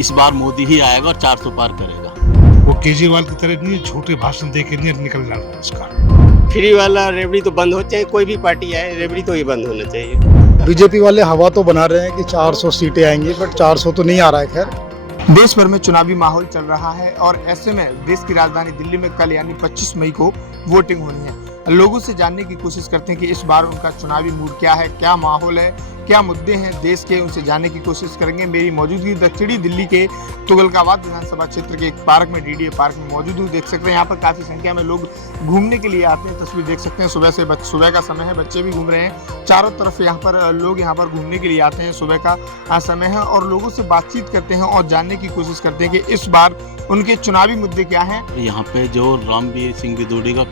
इस बार मोदी ही आएगा और 400 पार करेगा। वो केजरीवाल की तरह नहीं झूठे भाषण दे के नहीं निकल जाना उसका। फ्री वाला रेवड़ी तो बंद हो, चाहे कोई भी पार्टी आए, रेवड़ी तो ही बंद होना चाहिए। बीजेपी वाले हवा तो बना रहे हैं कि 400 सीटें आएंगी, बट 400 तो नहीं आ रहा है। खैर, देश भर में चुनावी माहौल चल रहा है और ऐसे में देश की राजधानी दिल्ली में कल यानी 25 मई को वोटिंग होनी है। लोगों से जानने की कोशिश करते हैं कि इस बार उनका चुनावी मूड क्या है, क्या माहौल है, क्या मुद्दे हैं देश के, उनसे जानने की कोशिश करेंगे। मेरी मौजूदगी दक्षिणी दिल्ली के तुगलकाबाद विधानसभा क्षेत्र के एक पार्क में, डीडीए पार्क में मौजूद हूँ। देख सकते हैं यहाँ पर काफी संख्या में लोग घूमने के लिए आते हैं। तस्वीर देख सकते हैं, सुबह का समय है, बच्चे भी घूम रहे हैं। चारों तरफ यहाँ पर लोग यहाँ पर घूमने के लिए आते हैं। सुबह का समय है और लोगों से बातचीत करते हैं और जानने की कोशिश करते हैं कि इस बार उनके चुनावी मुद्दे क्या हैं। यहाँ पे जो रामवीर सिंह विदुड़ी का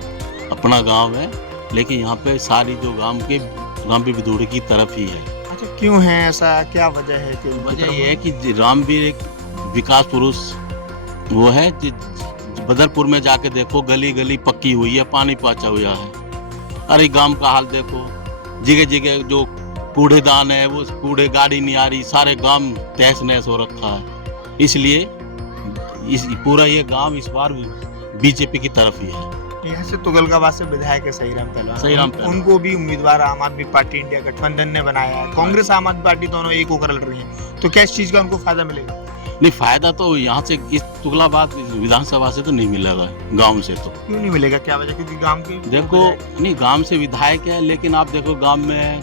अपना गांव है, लेकिन यहाँ पे सारी जो रामवीर विदुड़ी की तरफ ही है। अच्छा, क्यों है ऐसा, क्या वजह है? कि वजह ये है कि रामवीर एक विकास पुरुष वो है। बदरपुर में जाके देखो, गली गली पक्की हुई है, पानी पहुंचा हुआ है। अरे गांव का हाल देखो, जगह जगह जो कूड़ेदान है, वो कूड़े गाड़ी नहीं आ रही, सारे गांव तहस नहस हो रखा है। इसलिए पूरा ये गांव इस बार बीजेपी की तरफ ही है। यहाँ से तुगलकाबाद से विधायक है सहीराम पहलवान, उनको भी उम्मीदवार आम आदमी पार्टी इंडिया गठबंधन ने बनाया है। कांग्रेस आम आदमी पार्टी दोनों एक होकर लड़ रही हैं, तो क्या इस चीज का उनको फायदा मिलेगा? नहीं, फायदा तो यहाँ से इस तुगलकाबाद विधानसभा से तो नहीं मिलेगा, गांव से तो। क्यों नहीं मिलेगा, क्या वजह? क्योंकि गांव के देखो, नहीं गांव से विधायक है, लेकिन आप देखो गांव में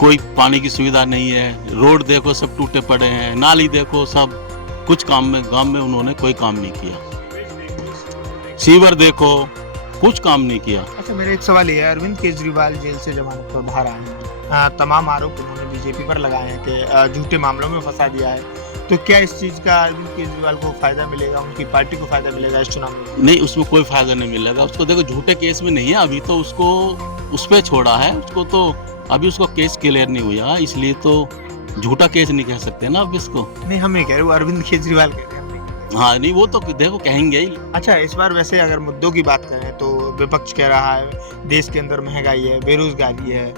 कोई पानी की सुविधा नहीं है। रोड देखो सब टूटे पड़े हैं, नाली देखो, सब कुछ गांव में उन्होंने कोई काम नहीं किया। सीवर देखो, कुछ काम नहीं किया। अच्छा, मेरा एक सवाल ये है, अरविंद केजरीवाल जेल से जमानत पर बाहर आए हैं। तमाम आरोप उन्होंने बीजेपी पर लगाए हैं कि झूठे मामलों में फंसा दिया है। तो क्या इस चीज का अरविंद केजरीवाल को फायदा मिलेगा, उनकी पार्टी को फायदा मिलेगा इस चुनाव में? नहीं, उसमें कोई फायदा नहीं मिलेगा उसको। देखो, झूठे केस में नहीं है, अभी तो उसको उस पर छोड़ा है उसको, तो अभी उसको केस क्लियर नहीं हुआ, इसलिए तो झूठा केस नहीं कह सकते ना अब इसको। नहीं, हम नहीं कह रहे, वो अरविंद केजरीवाल कह रहे हैं। हाँ, नहीं वो तो देखो कहेंगे ही। अच्छा, इस बार वैसे अगर मुद्दों की बात करें तो विपक्ष कह रहा है देश के अंदर महंगाई है, बेरोजगारी है,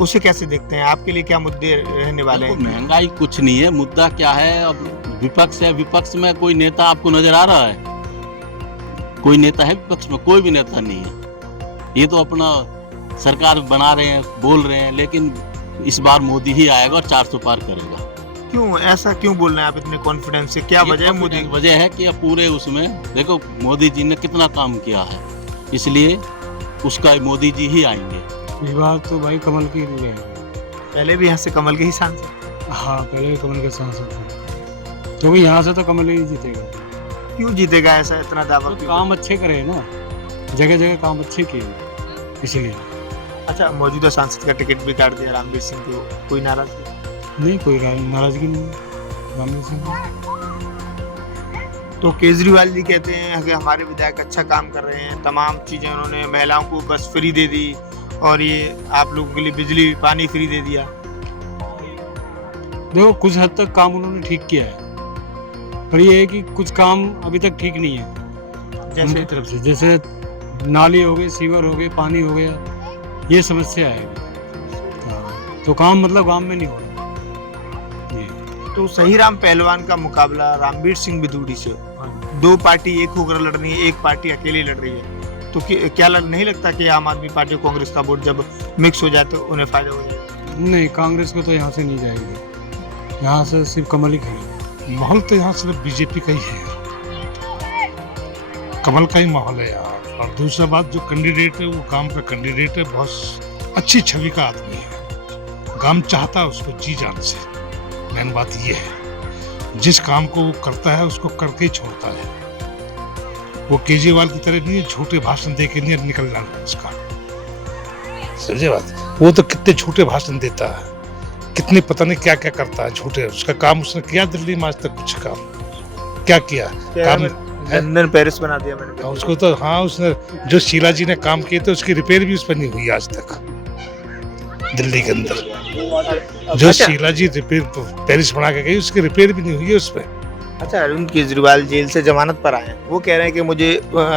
उसे कैसे देखते हैं? आपके लिए क्या मुद्दे रहने वाले हैं? महंगाई कुछ नहीं है, मुद्दा क्या है? अब विपक्ष है, विपक्ष में कोई नेता आपको नजर आ रहा है? कोई नेता है विपक्ष में? कोई भी नेता नहीं है। ये तो अपना सरकार बना रहे हैं, बोल रहे हैं, लेकिन इस बार मोदी ही आएगा और 400 पार करेगा। क्यों ऐसा क्यों बोल रहे हैं आप इतने कॉन्फिडेंस से? क्या वजह है? मोदी वजह है कि अब पूरे उसमें देखो मोदी जी ने कितना काम किया है, इसलिए उसका मोदी जी ही आएंगे। इस बार तो भाई कमल की है। पहले भी यहाँ से कमल के ही सांसद? हाँ, पहले भी कमल के सांसद थे, क्योंकि यहाँ से तो कमल ही जीतेगा। क्यों जीतेगा, ऐसा इतना दावा? तो काम अच्छे करे ना, जगह जगह काम अच्छे किए, इसलिए। अच्छा, मौजूदा सांसद का टिकट भी काट दिया रामवीर सिंह को, कोई नाराजगी नहीं? कोई नाराजगी नहीं रामवीर सिंह। तो केजरीवाल जी कहते हैं कि हमारे विधायक अच्छा काम कर रहे हैं, तमाम चीजें उन्होंने, महिलाओं को बस फ्री दे दी और ये आप लोगों के लिए बिजली पानी फ्री दे दिया। देखो, कुछ हद तक काम उन्होंने ठीक किया है, पर ये है कि कुछ काम अभी तक ठीक नहीं है। जैसे उनकी तरफ से, जैसे नाली हो गई, सीवर हो गए, पानी हो गया, ये समस्या है। तो काम मतलब गांव में नहीं हो रहा। तो सहीराम पहलवान का मुकाबला रामवीर सिंह विदुड़ी से, दो पार्टी एक होकर लड़ रही है, एक पार्टी अकेली लड़ रही है, तो क्या नहीं लगता कि आम आदमी पार्टी और कांग्रेस का वोट जब मिक्स हो जाए तो उन्हें फायदा हो जाएगा? नहीं, कांग्रेस को तो यहाँ से नहीं जाएगी, यहाँ से सिर्फ कमल ही खेलेगा। माहौल तो यहाँ सिर्फ बीजेपी का ही है, कमल का ही माहौल है यार। और दूसरा बात, जो कैंडिडेट है वो गांव का कैंडिडेट है, बहुत अच्छी छवि का आदमी है, गांव चाहता है उसको जी जान से। मेन बात ये है, जिस काम को वो करता है उसको करके ही छोड़ता है। वो केजरीवाल की तरह नहीं झूठे भाषण दे के नहीं निकल जाना उसका, समझे बात? वो तो कितने झूठे भाषण देता है, कितने पता नहीं क्या क्या करता है झूठे। उसका काम उसने किया दिल्ली में आज तक? कुछ काम क्या किया? काम लंदन पेरिस बना दिया मैंने उसको तो। हाँ, उसने जो शीला जी ने काम किए थे उसकी रिपेयर भी उस पर नहीं हुई आज तक दिल्ली के अंदर। जो शीला जी रिपेयर पेरिस बना के गई उसकी रिपेयर भी नहीं हुई है उस पर। अच्छा, अरविंद केजरीवाल जेल से जमानत पर आए हैं, वो कह रहे हैं कि मुझे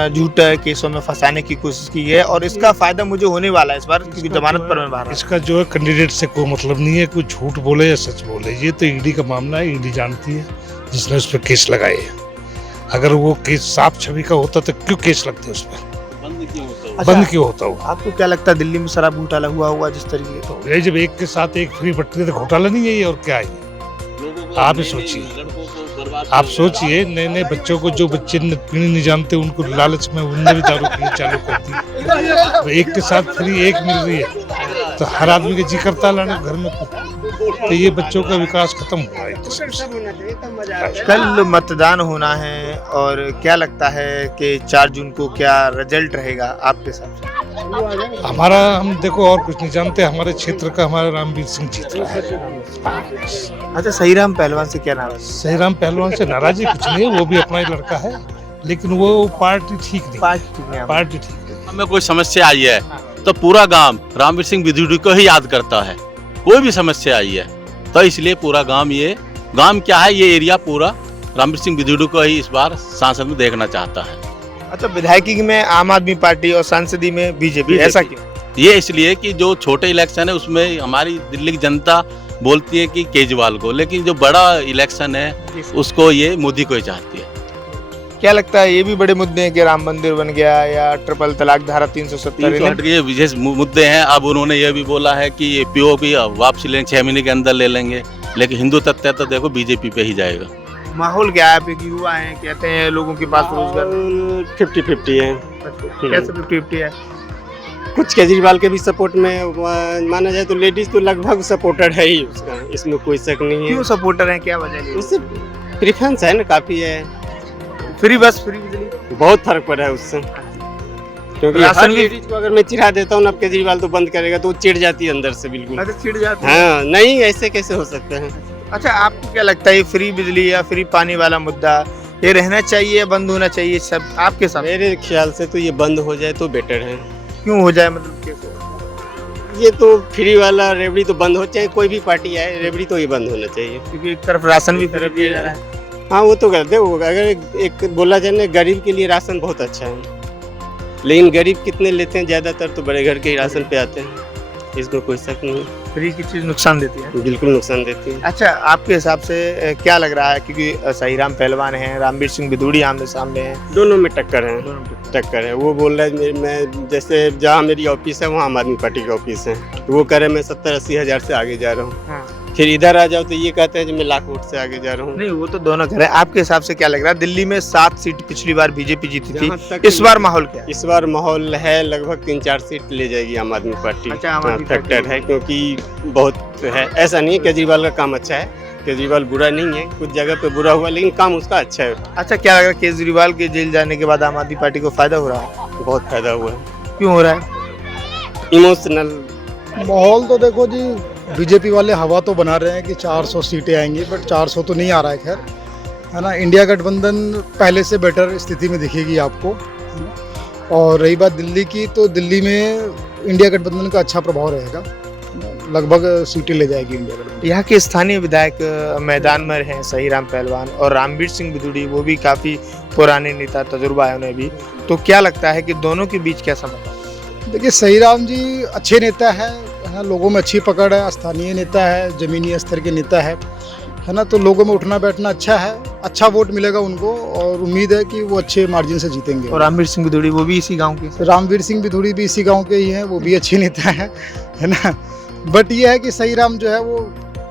झूठे केसों में फंसाने की कोशिश की है और इसका फायदा मुझे होने वाला है इस बार क्योंकि जमानत पर मैं बाहर हूं। इसका जो है कैंडिडेट से कोई मतलब नहीं है, कोई झूठ बोले या सच बोले, ये तो ईडी का मामला है, ईडी जानती है जिसने उस पर केस लगाए हैं। अगर वो केस साफ छवि का होता तो क्यों केस लगते उस पर, बंद क्यों होता वो? आपको क्या लगता है दिल्ली में शराब घोटाला हुआ होगा जिस तरीके तो ये जब एक के साथ एक फ्री बंटती तो घोटाला नहीं है ये, और क्या है? आप ही सोचिए, आप सोचिए नए नए बच्चों को, जो बच्चे पीने नहीं जानते उनको लालच में उनने भी दारू पीनी चालू कर दी। एक के साथ फ्री एक मिल रही है तो हर आदमी का जी करता है लाने घर में, तो ये बच्चों का विकास खत्म हुआ है। कल मतदान होना है और क्या लगता है कि 4 जून को क्या रिजल्ट रहेगा आपके हिसाब से? हमारा, हम देखो और कुछ नहीं जानते, हमारे क्षेत्र का हमारा रामवीर सिंह जीत रहा है। अच्छा, सहीराम पहलवान से क्या नाराज? सहीराम पहलवान से नाराजी कुछ नहीं है, वो भी अपना ही लड़का है, लेकिन वो पार्टी ठीक नहीं, पार्टी ठीक नहीं। हमें कोई समस्या आई है तो पूरा गांव रामवीर सिंह बिधूड़ी को ही याद करता है। कोई भी समस्या आई है तो इसलिए पूरा गांव, ये गांव क्या है, ये एरिया पूरा रामवीर सिंह बिधूड़ी को ही इस बार सांसद में देखना चाहता है। अच्छा, विधायकी में आम आदमी पार्टी और सांसदी में बीजेपी, ऐसा क्यों? ये इसलिए कि जो छोटे इलेक्शन है उसमें हमारी दिल्ली की जनता बोलती है कि केजरीवाल को, लेकिन जो बड़ा इलेक्शन है उसको ये मोदी को ही चाहती है। क्या लगता है ये भी बड़े मुद्दे हैं कि राम मंदिर बन गया या ट्रिपल तलाक, धारा 370 ये विशेष मुद्दे हैं। अब उन्होंने ये भी बोला है कि ये पीओपी वापसी लेंगे, 6 महीने के अंदर ले लेंगे, लेकिन हिंदू तत्व तो देखो बीजेपी पे ही जाएगा। माहौल क्या है? आप एक युवा हैं, कहते हैं लोगों के पास रोजगार 50-50 है। कैसे 50-50 है? कुछ केजरीवाल के भी सपोर्ट में माना जाए तो लेडीज तो लगभग सपोर्टर है ही उसका, इसमें कोई शक नहीं है। क्यों सपोर्टर हैं, क्या वजह है? उससे प्रेफरेंस है ना, काफी है। फ्री बस, फ्री बिजली, बहुत फर्क पड़ा है उससे, क्योंकि राशन हर भी- लेडीज को अगर मैं चिढ़ा देता हूँ ना, अब केजरीवाल तो बंद करेगा तो वो चिढ़ जाती है अंदर से बिल्कुल। अच्छा, छिड़ जाते हैं। हाँ, नहीं ऐसे कैसे हो सकता है? अच्छा, आपको क्या लगता है ये फ्री बिजली या फ्री पानी वाला मुद्दा ये रहना चाहिए या बंद होना चाहिए? सब आपके साथ मेरे ख्याल से तो ये बंद हो जाए तो बेटर है। क्यों हो जाए, मतलब कैसे? ये तो फ्री वाला रेवड़ी तो बंद हो, चाहे कोई भी पार्टी आए, रेवड़ी तो ये बंद होना चाहिए। क्योंकि एक तरफ राशन भी फ्री दिया जा रहा है। हाँ, वो तो करते होगा। अगर एक बोला जाए ना, गरीब के लिए राशन बहुत अच्छा है, लेकिन गरीब कितने लेते हैं? ज्यादातर तो बड़े घर के ही राशन पे आते हैं, इसमें कोई शक नहीं। फ्री की चीज नुकसान देती है। बिल्कुल नुकसान देती है। अच्छा, आपके हिसाब से क्या लग रहा है, क्योंकि सहीराम पहलवान हैं, रामवीर सिंह बिधूड़ी आमने सामने हैं, दोनों में टक्कर है, टक्कर है। वो बोल रहा है मैं जैसे जहाँ मेरी ऑफिस है वहाँ आम आदमी पार्टी का ऑफिस है, तो वो कह रहे हैं मैं 70-80 हज़ार से आगे जा रहा हूँ। हाँ। फिर इधर आ जाओ तो ये कहते हैं कि मैं लाख वोट से आगे जा रहा हूँ। नहीं, वो तो दोनों घर है। आपके हिसाब से क्या लग रहा है? दिल्ली में 7 सीट पिछली बार बीजेपी जीती जहाँ थी, तक इस बार माहौल क्या है? इस बार माहौल है लगभग 3-4 सीट ले जाएगी आम आदमी पार्टी। अच्छा, आम आदमी फैक्टर पार्टी। है, क्योंकि बहुत है, ऐसा नहीं है केजरीवाल का काम अच्छा है, केजरीवाल बुरा नहीं है, कुछ जगह पे बुरा हुआ लेकिन काम उसका अच्छा है। अच्छा, क्या लग रहा है केजरीवाल के जेल जाने के बाद आम आदमी पार्टी को फायदा हो रहा है? बहुत फायदा हुआ है। क्यों हो रहा है? इमोशनल माहौल तो देखो जी, बीजेपी वाले हवा तो बना रहे हैं कि 400 सीटें आएंगी, बट 400 तो नहीं आ रहा है, खैर है ना। इंडिया गठबंधन पहले से बेटर स्थिति में दिखेगी आपको। और रही बात दिल्ली की, तो दिल्ली में इंडिया गठबंधन का अच्छा प्रभाव रहेगा, लगभग सीटें ले जाएगी इंडिया गठबंधन। यहाँ के स्थानीय विधायक मैदान में हैं, सहीराम पहलवान और रामवीर सिंह बिधूड़ी, वो भी काफी पुराने नेता, तजुर्बा है उन्हें भी। तो क्या लगता है कि दोनों के बीच क्या संबंध है? देखिए, सहीराम जी अच्छे नेता है ना, लोगों में अच्छी पकड़ है, स्थानीय नेता है, जमीनी स्तर के नेता है ना, तो लोगों में उठना बैठना अच्छा है, अच्छा वोट मिलेगा उनको और उम्मीद है कि वो अच्छे मार्जिन से जीतेंगे। और रामवीर सिंह बिधूड़ी वो भी इसी गांव के? रामवीर सिंह बिधूड़ी भी इसी गांव के ही हैं, वो भी अच्छे नेता है ना। बट ये है कि सहीराम जो है वो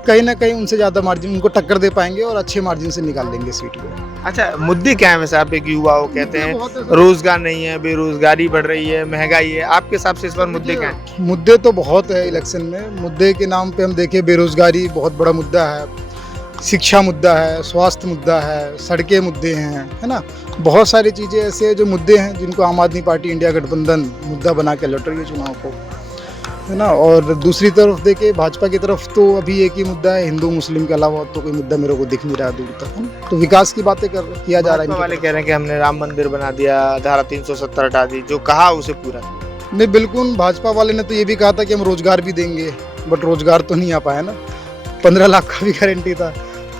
कहीं ना कहीं उनसे ज़्यादा मार्जिन, उनको टक्कर दे पाएंगे और अच्छे मार्जिन से निकाल देंगे सीट को। अच्छा, मुद्दे क्या है वैसे? आप एक युवा हो, कहते हैं रोजगार नहीं है, बेरोजगारी बढ़ रही है, महंगाई है, आपके हिसाब से इस बार मुद्दे क्या है? मुद्दे तो बहुत है इलेक्शन में। मुद्दे के नाम पे हम देखें, बेरोजगारी बहुत बड़ा मुद्दा है, शिक्षा मुद्दा है, स्वास्थ्य मुद्दा है, सड़कें मुद्दे हैं, है ना। बहुत सारी चीज़ें ऐसे जो मुद्दे हैं जिनको आम आदमी पार्टी इंडिया गठबंधन मुद्दा बना के लड़ रही है चुनाव को, है ना। और दूसरी तरफ देखे भाजपा की तरफ, तो अभी एक ही मुद्दा है, हिंदू मुस्लिम के अलावा तो कोई मुद्दा मेरे को दिख नहीं रहा दूर तक, है ना। तो विकास की बातें किया जा रहा भाजपा है। वाले कह रहे हैं कि हमने राम मंदिर बना दिया, धारा 370 हटा दी, जो कहा उसे पूरा। नहीं, बिल्कुल, भाजपा वाले ने तो ये भी कहा था कि हम रोजगार भी देंगे, बट रोजगार तो नहीं आ पाया ना। 15 लाख का भी गारंटी था,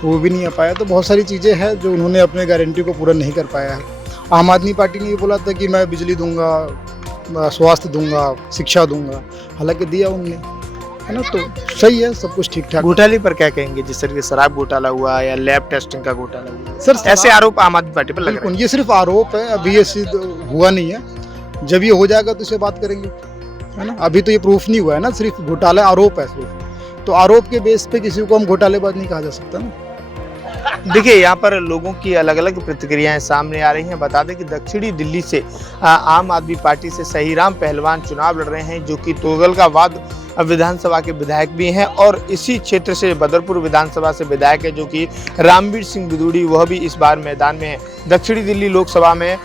वो भी नहीं आ पाया। तो बहुत सारी चीज़ें हैं जो उन्होंने अपने गारंटी को पूरा नहीं कर पाया है। आम आदमी पार्टी ने ये बोला था कि मैं बिजली दूंगा, स्वास्थ्य दूंगा, शिक्षा दूंगा, हालांकि दिया उनने, है ना। तो सही है, सब कुछ ठीक ठाक। घोटाले पर क्या कहेंगे, जिस तरीके से शराब घोटाला हुआ या लैब टेस्टिंग का घोटाला हुआ, सर ऐसे आरोप आम आदमी पार्टी पर लग रहे बिल्कुल, ये सिर्फ आरोप है, अभी ये सिद्ध हुआ नहीं है। जब ये हो जाएगा तो इसे बात करेंगे, है ना। अभी तो ये प्रूफ नहीं हुआ है ना, सिर्फ घोटाला आरोप है सिर्फ। तो आरोप के बेस पे किसी को हम घोटालेबाज नहीं कहा जा सकता ना। हैं। देखिए, यहाँ पर लोगों की अलग अलग प्रतिक्रियाएं सामने आ रही हैं। बता दें कि दक्षिणी दिल्ली से आम आदमी पार्टी से सहीराम पहलवान चुनाव लड़ रहे हैं, जो कि तुगलकाबाद विधानसभा के विधायक भी हैं, और इसी क्षेत्र से बदरपुर विधानसभा से विधायक है जो कि रामवीर सिंह बिदूड़ी, वह भी इस बार मैदान में है। दक्षिणी दिल्ली लोकसभा में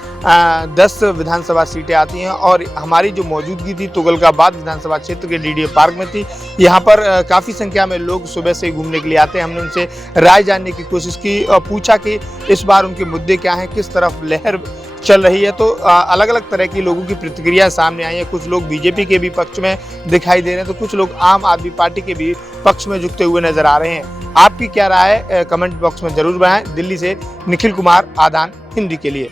10 विधानसभा सीटें आती हैं, और हमारी जो मौजूदगी थी तुगलकाबाद विधानसभा क्षेत्र के डीडीए पार्क में थी। यहाँ पर काफ़ी संख्या में लोग सुबह से घूमने के लिए आते हैं। हमने उनसे राय जानने की कोशिश की और पूछा कि इस बार उनके मुद्दे क्या हैं, किस तरफ लहर चल रही है। तो अलग अलग तरह की लोगों की प्रतिक्रिया सामने आई है। कुछ लोग बीजेपी के भी पक्ष में दिखाई दे रहे हैं, तो कुछ लोग आम आदमी पार्टी के भी पक्ष में झुकते हुए नजर आ रहे हैं। आपकी क्या राय है, कमेंट बॉक्स में जरूर बताएं। दिल्ली से निखिल कुमार, आदान हिंदी के लिए।